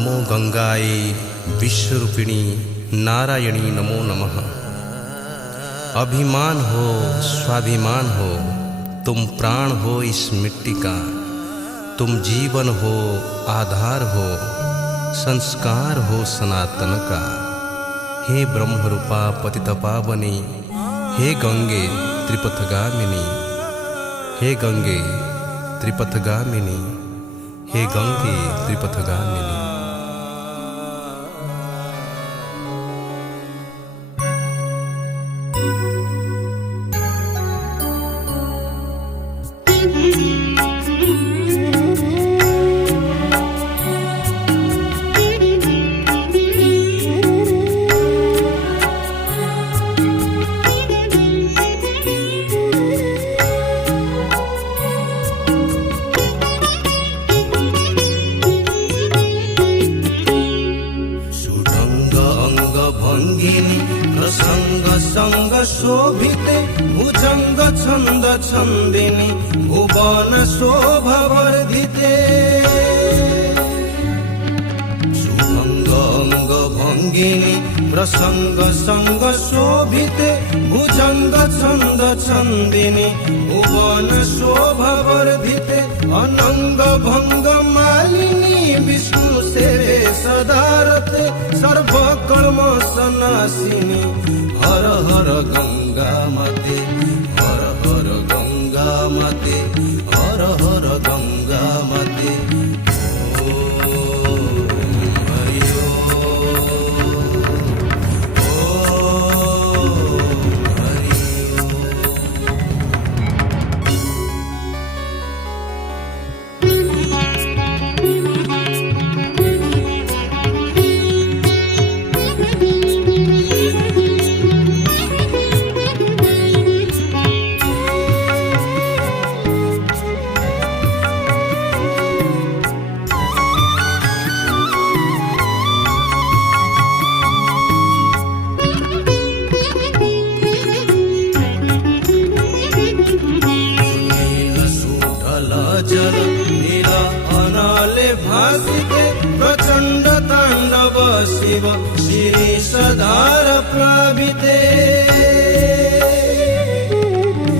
नमो गंगाए विश्वरूपिणी नारायणी नमो नमः। अभिमान हो स्वाभिमान हो, तुम प्राण हो इस मिट्टी का, तुम जीवन हो आधार हो, संस्कार हो सनातन का। हे ब्रह्मरूपा पतितपावनी, हे गंगे त्रिपथगामिनी, हे गंगे त्रिपथगामिनी, हे गंगे त्रिपथगामिनी। प्रसंग संग शोभिते भुजंग छंद छंदिनी भुवन शोभा वर्धिते। शुभंग अंग भंगिनी प्रसंग संग शोभिते भुजंग छंद छंदिनी भुवन शोभा वर्धिते। अनंग भंग मालिनी विष्णु सेवे सदारते सर्व कर्म सनाशिनी। हर हर गंगा माते, हर हर गंगा माते, हर हर गंगा माते। जल नीला अनाले भासिते प्रचंड तांडव शिव शिरीषधार प्लाविते।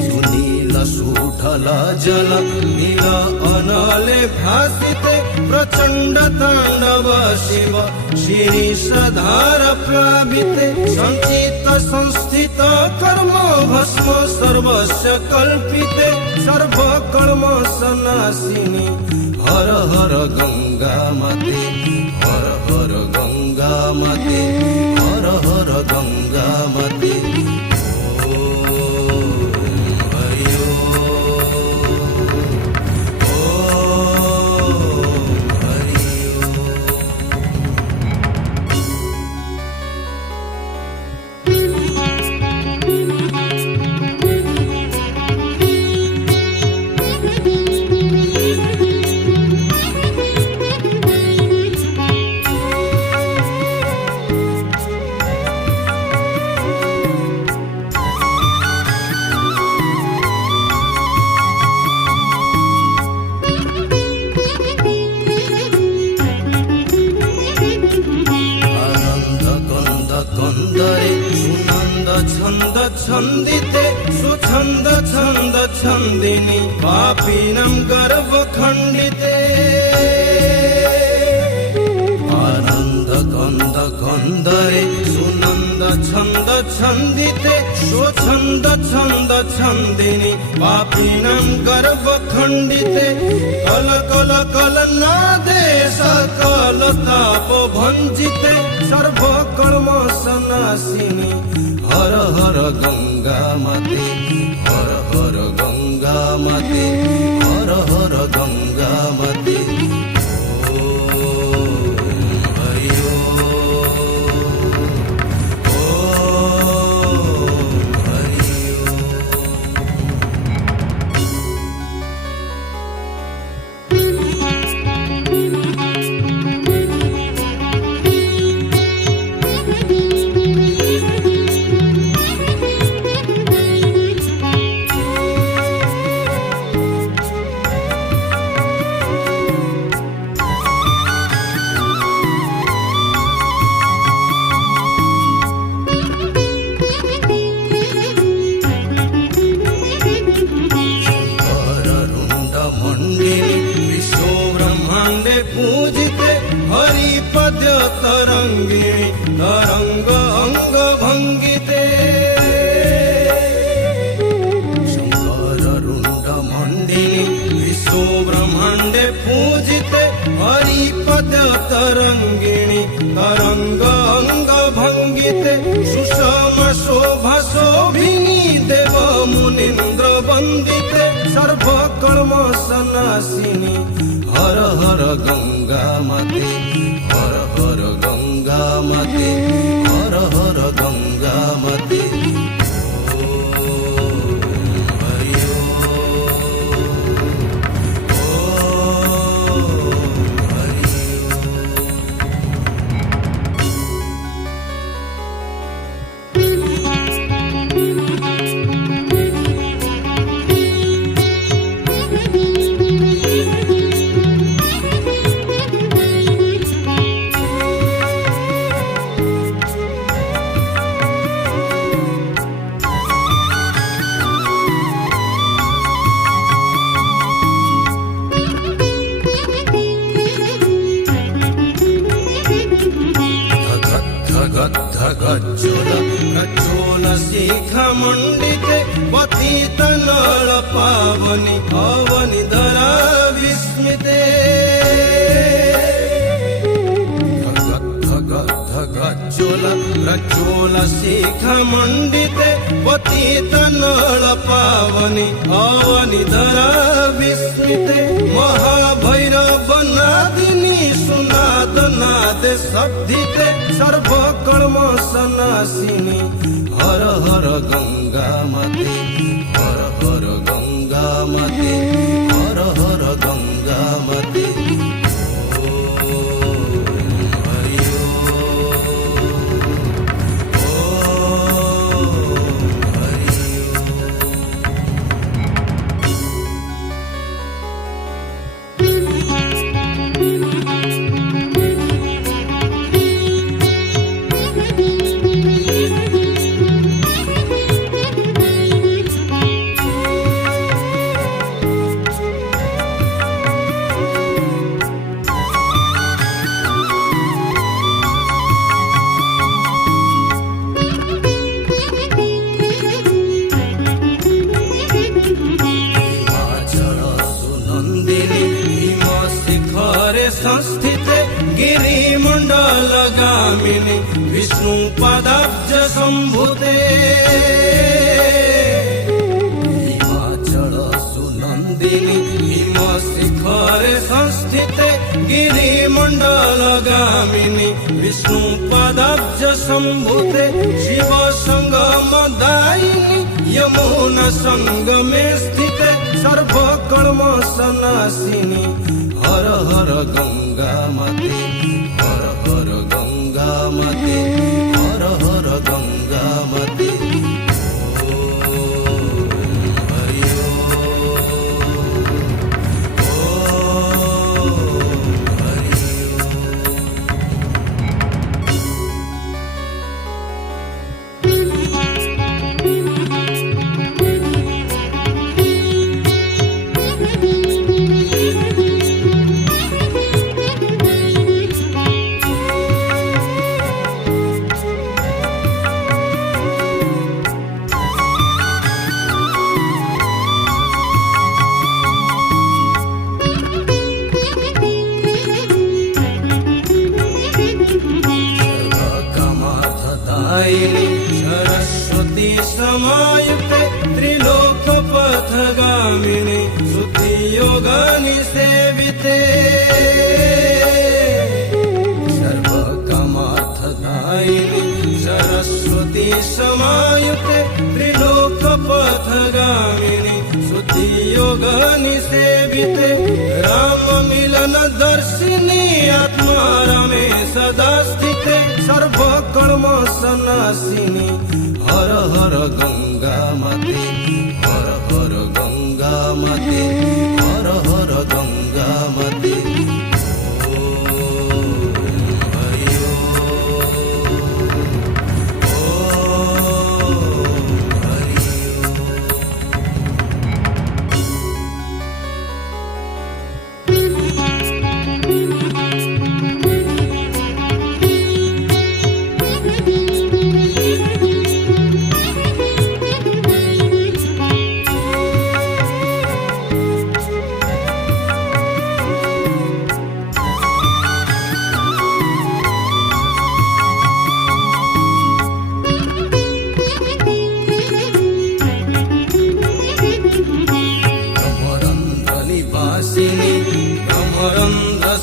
सुनील सुढल जल नीला अनाले भासिते प्रचंड तांडव शिव शिरीषधार प्लाविते। संचित संस्थित कर्म भस्म सर्वस्य कल्पिते सर्व कर्म सनाशिनी। हर हर गंगा माते, हर हर गंगा माते, हर हर गंगा माते। छंद छंदिते सुछंद छंद छंदिनी पापीनम गर्भ खंडिते। आनंद गंध गंधरे सुनंद छंद छंदिते सुछंद छंद छंदिनी पापीनम गर्भ खंडिते। कल कल कल नादे सकल ताप भंजिते सर्व कर्म सनाशिनी। हर हर गंगा माते, हर हर गंगा माते, हर हर गंगा माते। पूजिते हरिपद तरंगिणी तरंग अंग भंगिते शंकर रुंड मंडिनी विश्व ब्रह्मांडे पूजिते हरिपद तरंगिणी तरंग अंग भंगिते सुषम शोभा शोभिनी देव मुनीन्द्र वंदिते सर्व कर्म सनासिनी हर हर गंगा माते हर हर गंगा माते हर हर गंगा माते गज्जोल शिख मंडिते पतित नळ पावनी अवनि धरा विस्मिते गज्जोल शिख मंडिते पतित नळ पावनी अवनि धरा विस्मिते महाभैरव नादिनी सुनाद नाद शब्दिते सर्व कर्म सनासिनी हर हर गंगा माते हर हर गंगा माते हर हर गंगा माते संस्थिते गिरिमंडल गामिनी विष्णु पदाब्ज संभुते हिमाचल सुनंदिनी हिम शिखरे संस्थिते गिरिमंडल गामिनी विष्णु पदाब्ज संभुते शिव संगम दायिनी यमुना संगमे स्थिते सर्व कर्म सनासिनी हर हर गंगा माते हर हर गंगा माते हर हर गंगा माते सरस्वती समायुक्ते त्रिलोक पथगामिनी शुद्धि योगानि सेविते सर्वकामार्थदायिनी सरस्वती समायुक्ते त्रिलोक पथगामिनी शुद्धि योगानि सेविते राम मिलन दर्शिनी आत्मा रमे सदा स्थिते सर्व कर्म सनासिनी हर हर गंगा माते हर हर गंगा माते हर हर गंगा माते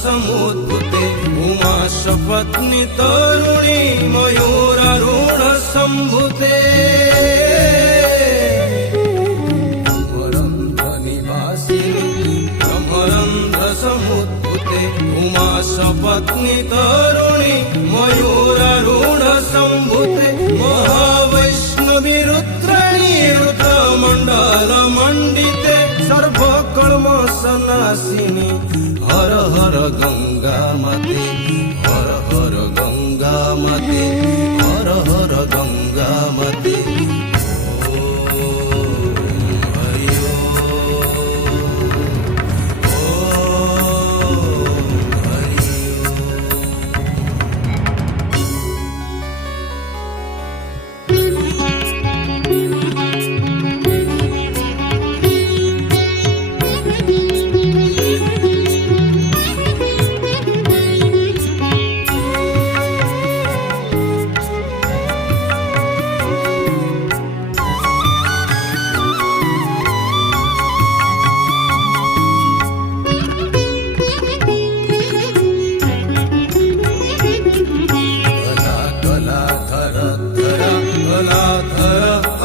समुद्भूते उमा सपत्नी तरुणी मयूरारूढ सम्भूते ब्रह्मरन्ध्र निवासिनी ब्रह्मरन्ध्र समुद्भूते उमा सपत्नी तरुणी मयूरारूढ सम्भूते महावैष्णवी रुद्रणी रुद्रमण्डल मण्डिते सर्वकर्म सनाशिनी हर हर गंगा माते हर हर गंगा माते हर हर गंगा माते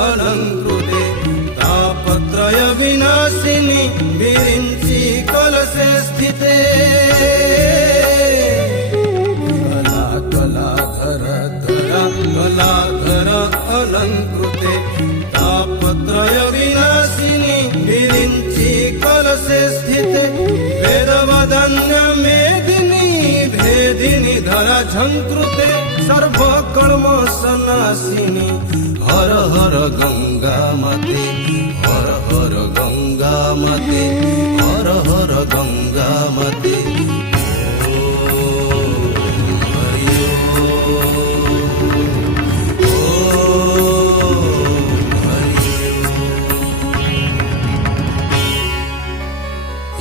अलंकृते तापत्रय विनाशिनी विरिंची कलशे स्थिते कलाधर अलंकृते तापत्रय विनाशिनी विरिंची कलशे स्थिते वेदवदन्य मेदिनी भेदिनी धरा झंकृते सर्वकर्म सनाशिनी हर हर गंगा माते हर हर गंगा माते हर हर गंगा माते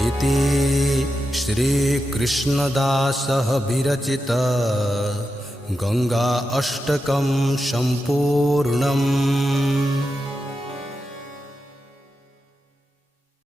इति श्री कृष्णदासः विरचित गंगा अष्टकं सम्पूर्णम्।